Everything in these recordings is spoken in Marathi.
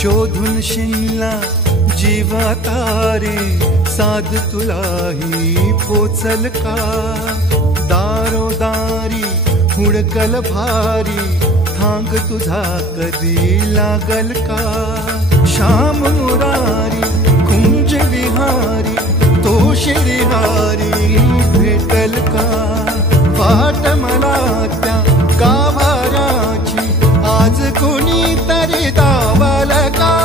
शोधून शिनला जीवा तारे साध तुलाही पोचल का दारोदारी हुडकल भारी थांग तुझा कधी लागल का श्याम मुरारी कुंज विहारी तो श्रीहारी भेटल का वाट मला त्या गाभाराची आज कोणी तरी दावल का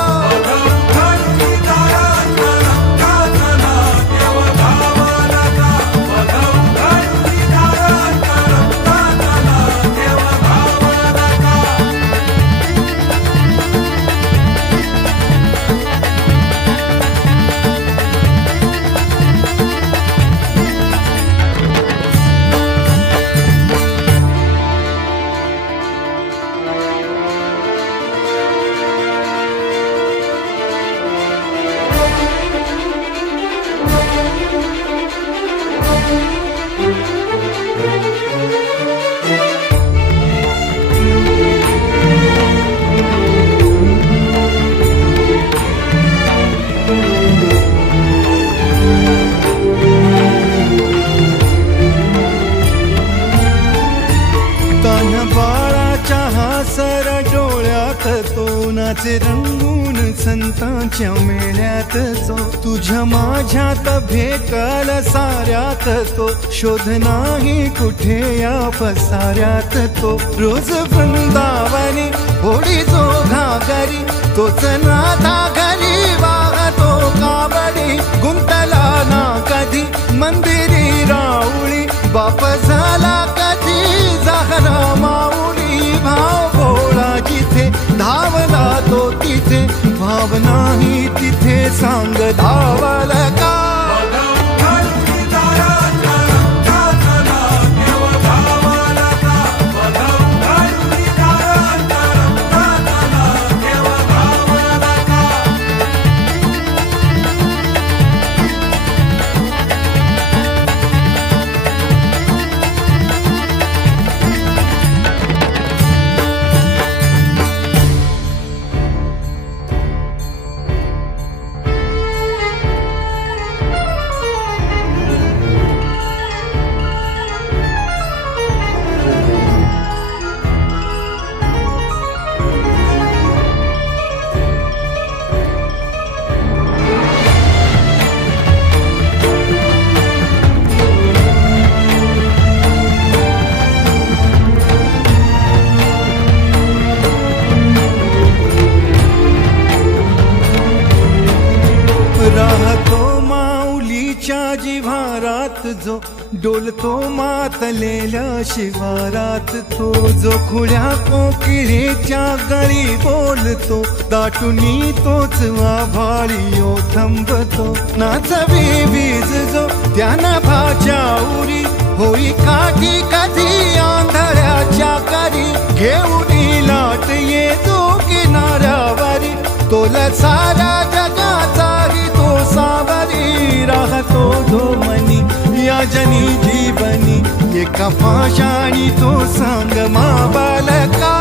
तोनाचे रंगून संतांच्या मेळ्यात जो तुझ्या माझ्यात भेटल साऱ्यात तो शोध नाही कुठे या पसाऱ्यात तो रोज वृंदावनी होडी जो घागरी तोच नाथा घरी वाहतो कावडी गुंतला ना कधी मंदिरी राऊळी बाप झाला कधी जाहरा माऊली भाव भोळा जिथे धावला तो तिथे भावना ही तिथे सांग धावल का राहतो माऊलीच्या जिव्हारात जो डोलतो मातलेल्या शिवारात तो जो खुळ्या कोकिळेच्या गळी बोलतो दाटुनी तोच आभाळी थांबतो नाचवी वीज जो त्यानं भाच्या उरी होई काठी कधी आंधळ्याच्या करी घेऊन लाट येतो किनाऱ्यावरी तोला सारा जगाचाही तो सावरी राहतो तो मनी या जनी जीवनी एका पाशाणी तो सांग मा बालका